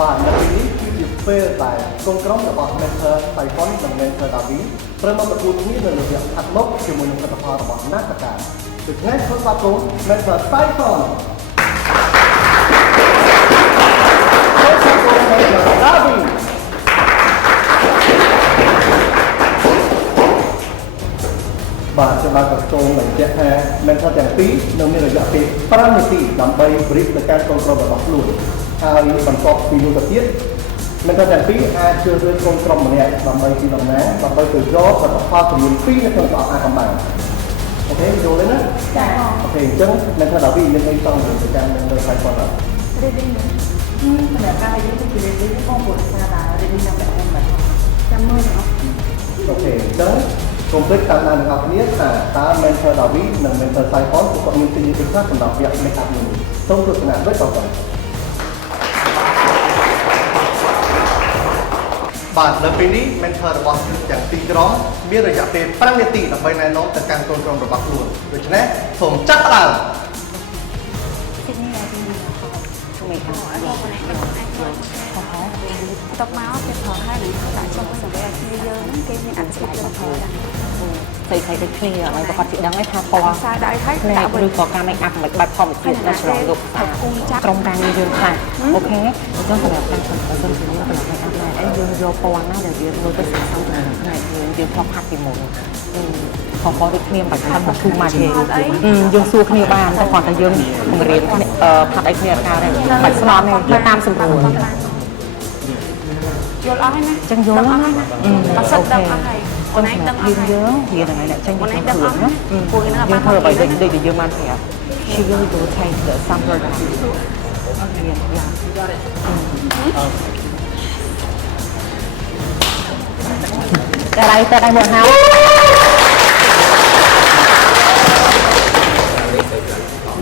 បាទនៅពេលនេះគឺជាពេលដែលកូនក្រុមរបស់ Mentor Saifon និង Mentor Davi ត្រូវមកប្រកួតគ្នានៅលើវគ្គខាត់មុខជាមួយនឹងលទ្ធផលរបស់ Nakaka ដូច្នេះសូមស្វាគមន៍ Mentor Saifon សូមស្វាគមន៍ Mentor Davi បាទខ្ញុំបានបញ្ចូលបញ្ជាក់ថា Mentor ទាំងពីរនៅមានរយៈពេល5នាទីដើម្បី brief ទៅកាន់កូនក្រុមរបស់ខ្លួនហើយបន្ទាប់ពីនោះទៅទៀត Mentor ទាំងពីរអាចជ្រើសរើសកូនក្រុមម្នាក់ដើម្បីពីដំណើរដើម្បីទៅយកលទ្ធផលចំនួន2នៅក្នុងក្របអាកំបាំងអូខេយល់ទេណាចាអូខេអញ្ចឹង Mentor Davi មានអីចង់ទៅកាន់ Mentor Saifon អត់រៀនសម្រាប់ការរៀនគឺរៀនផងពុទ្ធសាសនារៀនតាមแบบហ្នឹងចាំមើលអត់អូខេអញ្ចឹងកុំភ្លេចតាមដានទាំងអស់គ្នាថាតើ Mentor Davi និង Mentor Saifon ពួកគាត់មានទីនេះខ្លះសម្រាប់វគ្គ make up នេះសូមទស្សនាដូចតទៅបាទនៅពេលនេះ Mentor របស់ទាំងពីរក្រុមមានរយៈពេល5នាទីដើម្បីណែនាំទៅកាន់កូនក្រុមរបស់ខ្លួនដូច្នេះសូមចាប់ផ្ដើមតបមកគេប្រើហើយនឹងដាក់ចុះសម្រាប់គ្នាយើងហ្នឹងគេមានអត្ថបទទៅប្រើដែរស្អីៗដូចគ្នាឲ្យប្រកាសជាដឹងហើយថាពណ៌សាយដែរហើយដាក់ឬក៏ការ make up មិនបែបធម្មជាតិដល់ស្រងលោកក្រុមការងារយើងខ្លះអូខេអញ្ចឹងសម្រាប់ការសិនជាយើងប្រឡង make up ដែរអីយើងយកពណ៌ណាដែលវាមើលទៅស្អាតស្អាតផ្នែកយើងខំហាត់ពីមុនខំដូចគ្នាបាច់ខាត់មកទូមកទេយើងសួរគ្នាបានតែគាត់តែយើងបង្រៀនហាត់អីគ្នាការដែរបាច់ស្នំទេតាមសម្រួលយល់អស់ហើយណាចឹងយល់ហើយណាអត់សិតដឹងអស់ហើយអូនឯងដឹងអស់ហើយយើងនិយាយថ្ងៃនេះចឹងយើងដឹងអស់ណាពួកគេនឹងបានធ្វើអ្វីដូចយើងបានប្រាប់ She really do take the summer down តែដៃមកហើយ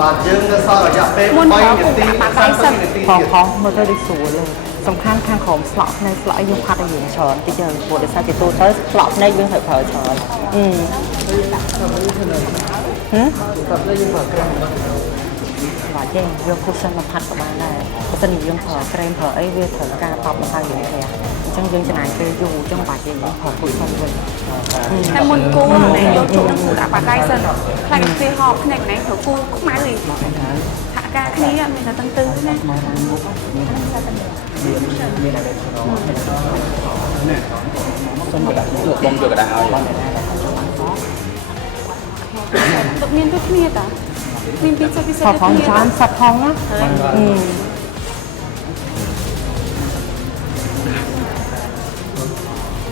បាទយើងនៅសល់រយៈពេល3នាទី30នាទីផងមើលទៅដូចស្រួលលើសំខាន់ខាងក្រោមស្លក់ភ្នែកស្លក់ឲ្យយើងផាត់ឲ្យយើងច្រើនតិចទៅព្រោះដោយសារជាទូទៅស្លក់ភ្នែកយើងត្រូវប្រើច្រើនបាទចេះយកគូសិនមកផាត់ក៏បានដែរបើសិនយើងប្រើក្រែមប្រើអីវាត្រូវការតបមកហើយយើងព្រះអញ្ចឹងយើងចំណាយពេលយូរអញ្ចឹងបាទយើងប្រើគូសិនវិញតែមុនគូណែយកជុំនឹងគូដាក់បាត់ដៃសិនខ្លាចពេលហោភ្នែកណែត្រូវគូខ្មៅវិញថាការគ្នាមានតែតឹងណាមានอะไรឆ្លងនេះសុំកដាស់លោកបងយកកដាស់ឲ្យមានដូចគ្នាតាមានពិសេសផងច្រើនសាប់ផងណា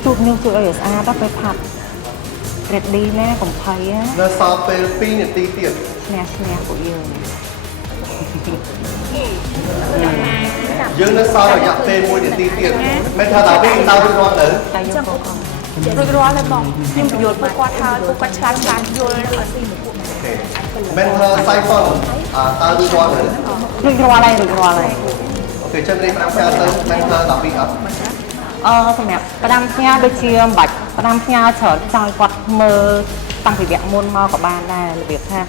ជួបនឹងជួយឲ្យស្អាតទៅផាត់ ready ណាកំភៃណានៅសល់ពេល2នាទីទៀតឈ្នះពួកយើងយើងនៅសល់រយៈពេល1នាទីទៀតមិនថាតាវិញតើរួចរាល់ទៅតែយើងក៏រួចរាល់ហើយបងខ្ញុំបញ្យល់ពួកគាត់ហើយពួកគាត់ឆ្លាតយល់មិនថា Saifon តើរួចរាល់ទៅរួចរាល់ហើយអូខេចឹងរៀប5ផ្ញើទៅមិនថាតាវិញអត់សម្រាប់ផ្ដាំផ្ញើដូចជាមិនបាច់ផ្ដាំផ្ញើច្រើនចង់គាត់មើលតាំងពីវគ្គមុនមកក៏បានដែររបៀបថា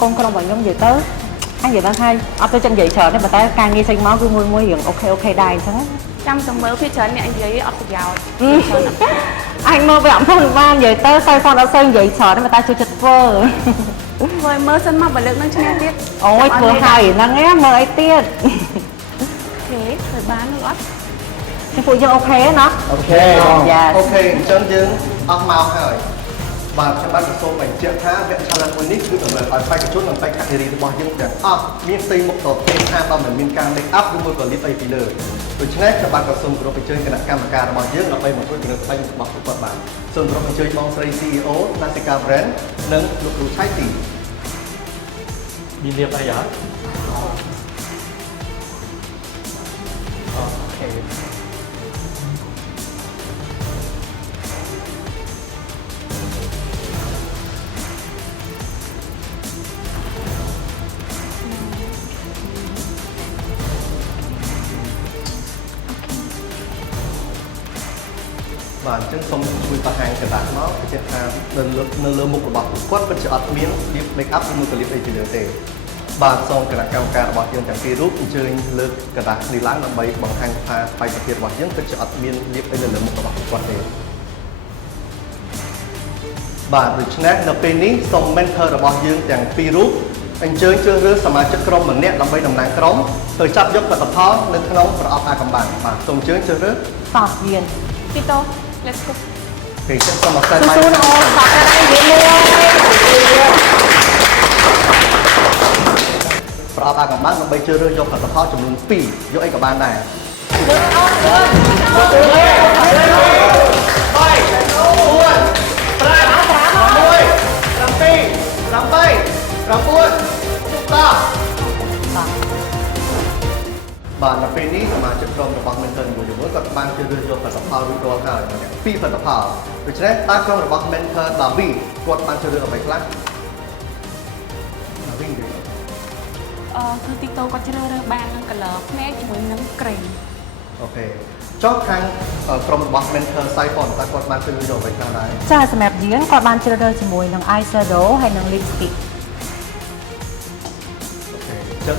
កូនក្រុមរបស់ខ្ញុំនិយាយទៅអញនិយាយថាអត់ទៅចិត្តនិយាយច្រើនទេប៉ុន្តែការងារចេញមកគឺមួយរឿងអូខេដែរអញ្ចឹងចាំទៅមើលពីច្រើនអ្នកនិយាយអត់ប្រយោជន៍អញមើលវាអត់ផងបាននិយាយទៅSaifonអត់សូវនិយាយច្រើនទេប៉ុន្តែជួយចិត្តធ្វើមើលសិនមកបើលើកនឹងឈ្នះទៀតអូយធ្វើហើយហ្នឹងឯងមើលអីទៀតអូខេធ្វើបានឬអត់គឺពួកយើងអូខេណាអូខេអូខេអញ្ចឹងយើងអស់មកហើយបាទខ្ញុំបានសូមបញ្ជាក់ថាវគ្គ challenge មួយនេះគឺតម្រូវឲ្យបេក្ខជននិងបេក្ខនារីរបស់យើងទាំងអស់មានផ្ទៃមុខទៅទេថាបើមិនមានការ make up ឬមួយក៏ lip អីពីលើដូច្នេះខ្ញុំបានសូមគោរពអញ្ជើញគណៈកម្មការរបស់យើងដើម្បីមកធ្វើជំរឿនផ្សេងរបស់ពួកគាត់បានសូមគោរពអញ្ជើញបងស្រី CEO Nakaka Brand និងលោកគ្រូឆៃទីមានលៀបអីអត់អូខេ បាទអញ្ចឹងសូមជួយបង្ហាញកណ្ដាស់មកបញ្ជាក់ថានៅលើមុខរបស់គាត់ពិតជាអត់មានលាប make up ឬមួយក៏លាបអីពីលើទេ បាទសូមគណៈកម្មការរបស់យើងទាំងពីររូបអញ្ជើញលើកกระดาษនេះឡើងដើម្បីបង្ហាញថាបេក្ខភាពរបស់យើងពិតជាអត់មានលៀបអីនៅលើមុខរបស់គាត់ទេបាទដូច្នេះនៅពេលនេះសូម mentor របស់យើងទាំងពីររូបអញ្ជើញជ្រើសរើសសមាជិកក្រុមម្នាក់ដើម្បីតំណាងក្រុមទៅចាប់យកលទ្ធផលនៅក្នុងប្រអប់អាកំបាំងបាទសូមអញ្ជើញជ្រើសរើស តោះយាន ទីតូ let's go គេចាត់សូមអរគុណ ស៊ូៗអូនតោះតែដៃយានមួយ ប្រអប់អាកំបាំងដើម្បីជ្រើសរើសយកលទ្ធផលចំនួន2យកអីក៏បានដែរ បាទនៅពេលនេះសមាជិកក្រុមរបស់ mentor មួយគាត់បានជ្រើសរើសយកផលិតផលរួចរាល់ហើយពីផលិតផលដូច្នេះតើក្រុមរបស់ mentor Davi គាត់បានជ្រើសរើសអ្វីខ្លះ Davi គឺទីតូគាត់ជ្រើសរើសបាននឹង color ភ្នែកជាមួយនឹង cream អូខេចុះខាងក្រុមរបស់ mentor Saifon តើគាត់បានជ្រើសរើសយកអ្វីខ្លះដែរ ចាសម្រាប់យើងគាត់បានជ្រើសរើសជាមួយនឹង eyeshadow ហើយនឹង lipstick អូខេចឹង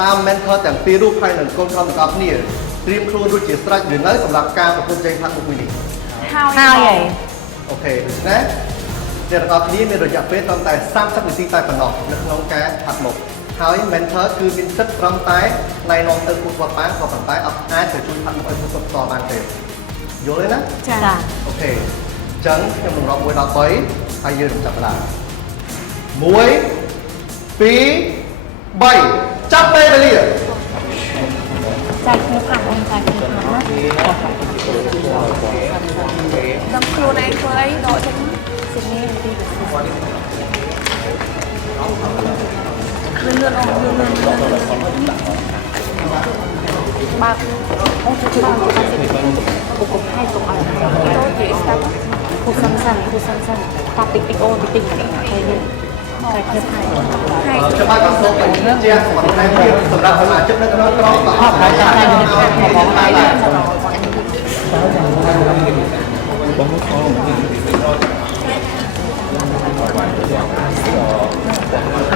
តាម mentor ទាំងពីររូបហើយនឹងកូនក្រុមទាំងអស់គ្នាត្រៀមខ្លួនរួចជាស្រេចឬនៅសម្រាប់ការប្រកួតជ័យផាត់មុខមួយនេះ ហើយ ហើយ អូខេដូច្នេះអ្នកទាំងអស់គ្នាមានរយៈពេលត្រឹមតែ30នាទីតែប៉ុណ្ណោះនៅក្នុងការផាត់មុខហើយ mentor គឺមានសិទ្ធិត្រឹមតែណែនាំទៅពួកគាត់បានក៏ប៉ុន្តែអត់អាចទៅជួយផាត់មុខឲ្យពួកគាត់ផ្ទាល់បានទេយល់ទេណា ចា អូខេអញ្ចឹងខ្ញុំនឹងរាប់1ដល់3ហើយយើងនឹងចាប់ផ្ដើម1 2 3ចាប់ពេលវេលា ចាច់គ្នាខ្លះអូនចាច់គ្នាខ្លះណា ដឹងខ្លួនឯងធ្វើអីដកចេញ ស៊ីនេះទី លឿនអូនលឿនបើអូនជួយជួយអូនជួយពុកឲ្យទុកឲ្យ តូនិយាយស្ដាប់ គូសិនតាតិចតិចអូនតិចតិចហើយនេះចាច់គ្នាថៃ ច្បាប់ក៏សូមបញ្ជាក់បន្ថែមទៀតសម្រាប់សមាជិកនៅក្នុងក្រុមក៏អត់ហើយតែមកបងដែរ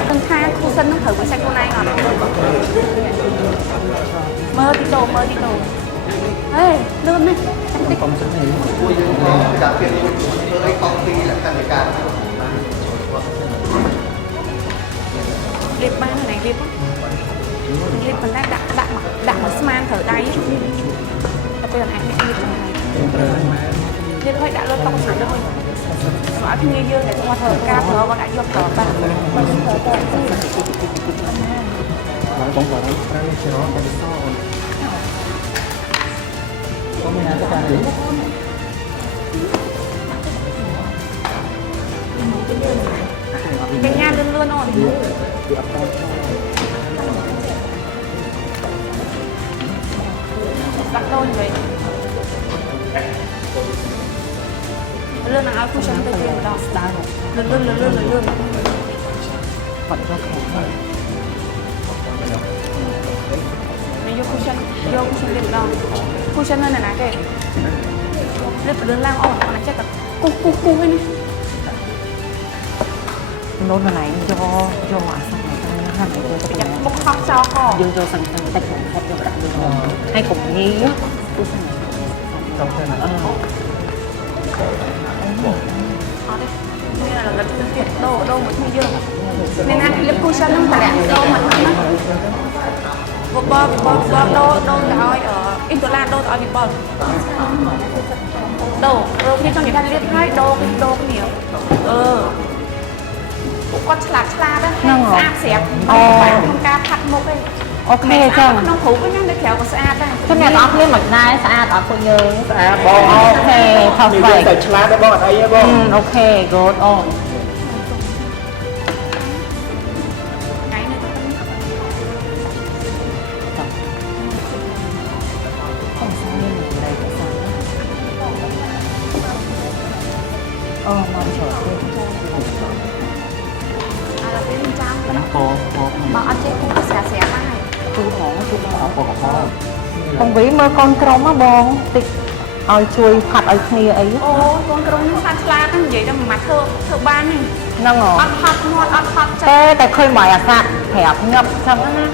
ទាំងថាគូសិននឹងត្រូវមកសាច់ខ្លួនឯងអត់មើលទីតូហេលឿនណាស់តិច ពួកយើងក៏ចាប់ពីធ្វើអីកង់ពីលក្ខណៈការ រៀបបានណារៀបរៀបប៉ុន្តែដាក់មកស្មានត្រូវដៃទៅពេលអត់អាចរៀបហ្នឹងរៀបឲ្យដាក់លើតុស្អាតលើអត់គ្នាយើងតែមកធ្វើការប្រើក៏ដាក់យកប្រើបាត់មិនប្រើទៅបងប្អូនប្រាំនេះច្រកតែសអូនក៏មានអាការនេះកញ្ញាលឿនអូនដាក់ដូនវិញលឿនឲ្យគូសិនទៅទៀតម្ដងស្ដាយលឿនបាត់យកខែ យកគូសិនលឿនម្ដងគូសិននៅណាគេលឿនឡើងអូនអាចចិត្តគូហ្នឹង នោះណៃយកអាសាហាត់ទៅទៅ មុខខំចោលខ យើងយកសង្កឹងតិចបំផុតយកដាក់លើហើយកុំញីទូស្នាចង់ទៅណាអត់ទេមានអារម្មណ៍ទៀតដូរមកគ្នាយើងមានណាលឹកគូសិនហ្នឹងតែដូរមកណាបបដូរទៅឲ្យអ៊ីនដុល្លារដូរទៅឲ្យវិបលដូរគ្នាចង់និយាយថាលៀបឲ្យដូរគ្នាគាត់ឆ្លាតណាស់ស្អាតស្រាប់ក្នុងការផាត់មុខឯង អូខេចឹង ក្នុងគ្រូវិញនៅក្រៅក៏ស្អាតដែរ ខ្ញុំអ្នកនរគ្នាមិនដែរស្អាតអត់ពួកយើង ស្អាតបង អូខេថោកស្បែក តែឆ្លាតដែរបងអត់អីទេបង អូខេ good អូន ថ្ងៃនេះទៅ អូសាមានមិនដែរសាអូមកចូល អារ៉ាវិញចាំ ហ្នឹងពបើអត់ចេះគូស្រាក់ហ្នឹងហើយ គឺហ្មងគឺហ្មង ពកក បងវីមើលកូនក្រុមហ៎បងតិចអ ឲ្យជួយផាត់ឲ្យគ្នាអី អូកូនក្រុមនេះខាត់ឆ្លាតនិយាយតែមកធ្វើបាននេះ ហ្នឹងហ៎ អត់ផាត់មាត់អត់ផាត់ចិត្ត តែឃើញមកអាសាប្រាប់ងឹបចឹងណា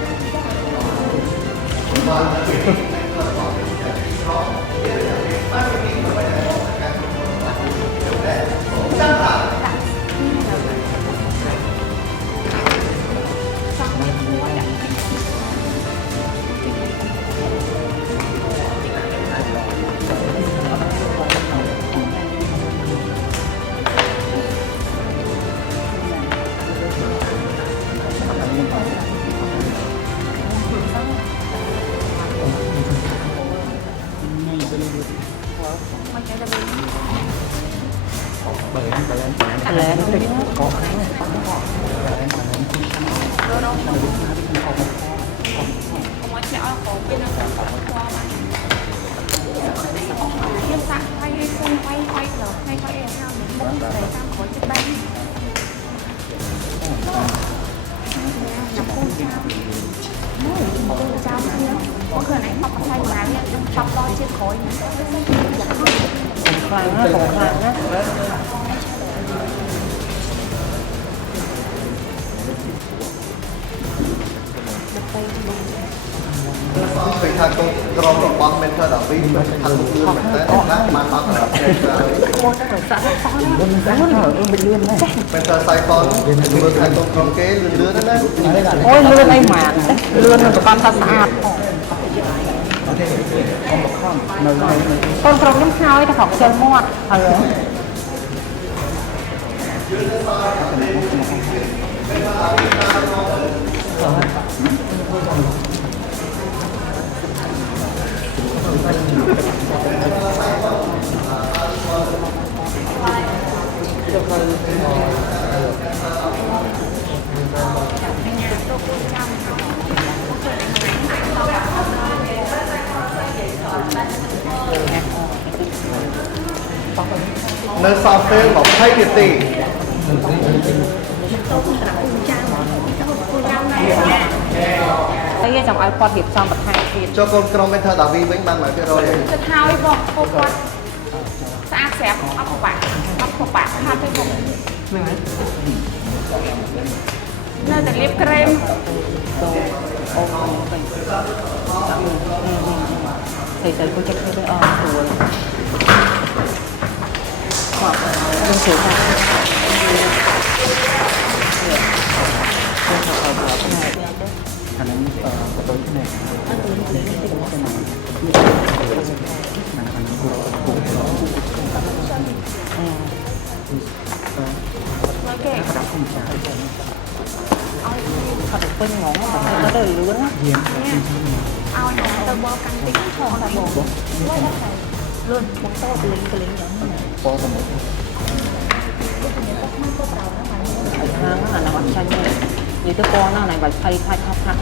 Vì thằng con rong rong băng bên thơ đạo vi mình thằng một lươn mình tới lát mang băng là bên thơ sai con lươn thằng con kế lươn đó đấy អូយលឿនអីម៉ានលឿននឹងប្រកាន់ថាស្អាតកូនក្រុមខ្ញុំហើយតែខកជើងមាត់ហើយ nơi sau phê một thay biệt tỷ Bây giờ ai qua hiệp trong bậc hai tiền cho con trong bên thơ đạo vi với ban mà cái rồi ទៅហើយបងពួកគាត់ស្អាតស្រាប់អត់ពិបាកអត់ពិបាកខាត់ទេបងនៅតែលាបក្រែម thầy tới cô chắc thấy ôm rồi hoặc đừng thử ra thật được quên ngón nó đời lứa á ឲ្យទៅបកកាន់តិចផងតែបងលឿនបងតកលិញយ៉ាងហ្នឹង là nó bắt chân này như cái con nó này phải thay thay thắt nó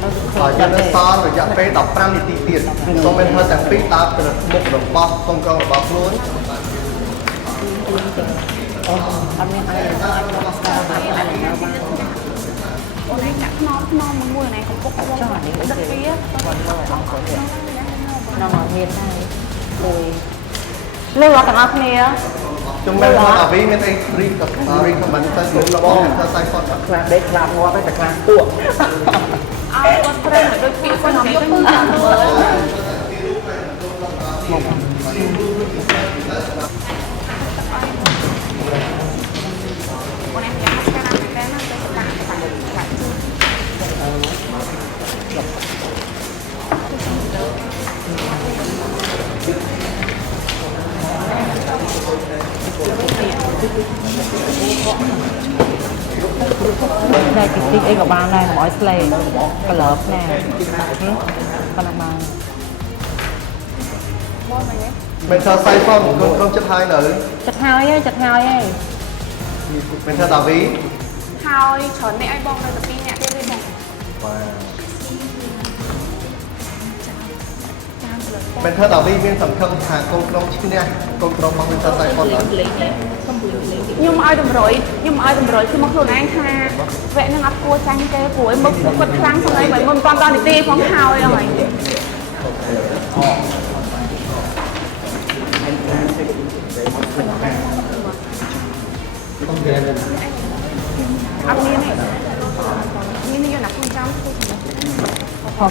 ở trên nó so rồi dặn phê đọc 5 thì tiền xong bên thơ chẳng phí ta từ một đồng bọc con bọc luôn ăn nên ai là ai nó sao mà ai là nó ba អូនឯងដាក់ខ្នងមួយណែកំពុកវងដឹកវា nó mà miền này rồi lưu ở tầng áp nè chúng bên thơ đạo vi bên đây riêng tập riêng tập bắn tay xuống là bom thơ sai con là để làm hoa với cả làm tuồng ឲ្យគាត់ប្រេងឲ្យដូចពាក្យគាត់និយាយទៅចាំមើល con em nhắm mắt cái này cái nó sẽ làm cái đây cái tích ấy của bạn này mỗi slay cái lớp nè con làm mà bên thơ sai con không chất hai nữa chặt hai ấy bên thơ đạo vi ហើយច្រើនអ្នកឲ្យបងនៅតែពីរអ្នកទេទេបង bên thơ đạo vi viên tầm không thả con trong chứ nha con trong mong bên thơ sai con nữa ខ្ញុំឲ្យតម្រុយគឺមកខ្លួនឯងថាវគ្គនឹងអត់គួរចាញ់ទេព្រោះមុខគាត់ខ្លាំងសម្រាប់មិនមិនតាន់ដល់នីតិផងហើយហ្នឹងហើយ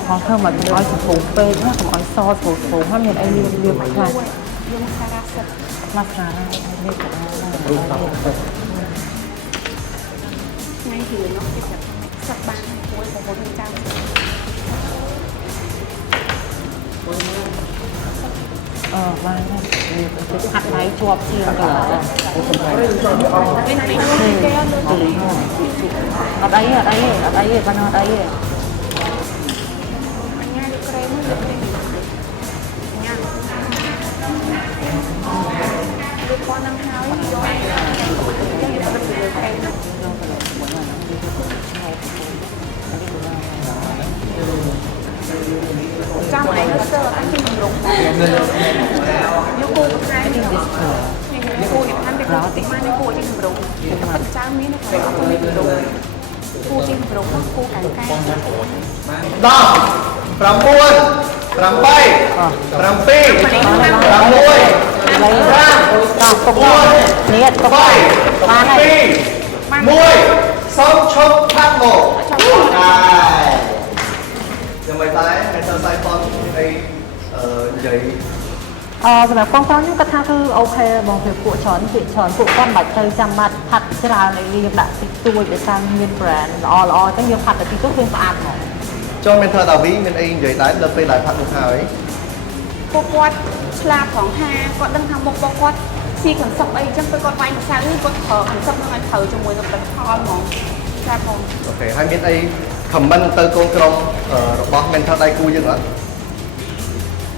ផងធ្វើមកឲ្យសម្ពុះពេកណាកុំឲ្យសស្រួលហើយមានអីលឿនខ្លះ យើងសារ៉ាសិត មកស្រានេះក៏បានដែរ ថ្ងៃទីនោះគេจะសឹកបានគួយបងប្អូនចាំ បានហើយវាហាត់ដៃជាប់ជាងកន្លងអត់អីបានអត់អីទេ ញ៉ាំក្រែមលើក្រែមញ៉ាំលើពណ៌នឹងហើយយកចឹងទៅបិទលើក្រែមចាំឯងទៅអត់ជិះរំយកគូខែនេះគូយ៉ាងហ្នឹងតែគូតិចមកគូជិះរំតែចាំមានតែអត់មានរំគូជិះរំគូកាយកែ 10 9 8 7 6 5 4 3 2 1សូមឈប់ផាត់មកហើយយ៉ាងម៉េចដែរតែទៅសាយប៉ុនអីនិយាយ សម្រាប់កងតនេះគាត់ថាគឺអូខេបងព្រោះពួកច្រើនពួកគាត់មិនបាច់ទៅចាំបាច់ផាត់ច្រើនឲ្យយើងដាក់តិចតួចដោយសារមាន brand ល្អអញ្ចឹងយើងផាត់តែតិចតួចវាស្អាតហ្មង ចូលមានធ្វើតាវីមានអីនិយាយដែរដល់ពេលដែលផាត់មុខហើយ ពួកគាត់ឆ្លាតផងថាគាត់ដឹងថាមុខរបស់គាត់ស៊ីកន្សឹបអីចឹងពេលគាត់វាយម្សៅនេះគាត់ប្រើកន្សឹបនឹងឲ្យត្រូវជាមួយនឹងទឹកផលហ្មងចាបង អូខេហើយមានអី comment ទៅកូនក្រុមរបស់ mentor ដៃគូយើងអត់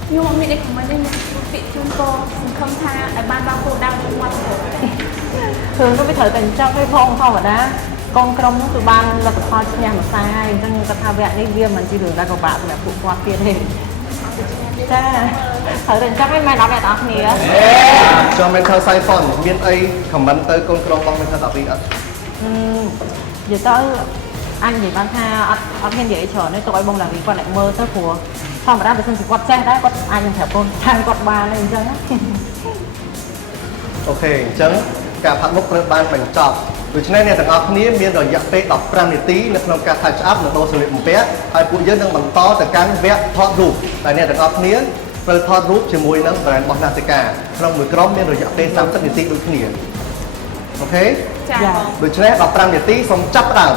ខ្ញុំអត់មានអី comment ទេមានពាក្យជូនពរសង្ឃឹមថាឲ្យបានដល់គោលដៅរបស់គាត់ទៅ thường nó mới thời tình trong cái phong phong ở đó con trong nó từ ban là cái kho nhà mà sai cho nên ta vẹn đi viêm mình chỉ đường ra của bạn mẹ phụ qua tiền thì cha thời tình trong cái mai đó mẹ đó nè ចូល mentor សាយប៉ុនមានអី comment ទៅកូនក្រុមរបស់ mentor តាវីអត់ giờ tới anh thì ban tha ở bên dễ chờ nên tụi bông làm gì con lại mơ tới của phong ở đây thì quạt xe đấy quạt anh thẻ con thang quạt ba lên chân á អូខេអញ្ចឹងការផាត់មុខត្រូវបានបញ្ចប់ដូច្នេះអ្នកទាំងអស់គ្នាមានរយៈពេល15នាទីនៅក្នុងការ touch up និងដូរសម្លៀកបំពាក់ហើយពួកយើងនឹងបន្តទៅកាន់វគ្គថតរូបដែលអ្នកទាំងអស់គ្នាត្រូវថតរូបជាមួយនឹង brand របស់ Natica ក្នុងមួយក្រុមមានរយៈពេល30នាទីដូចគ្នាអូខេ ចាបង ដូច្នេះ15នាទីសូមចាប់ផ្ដើម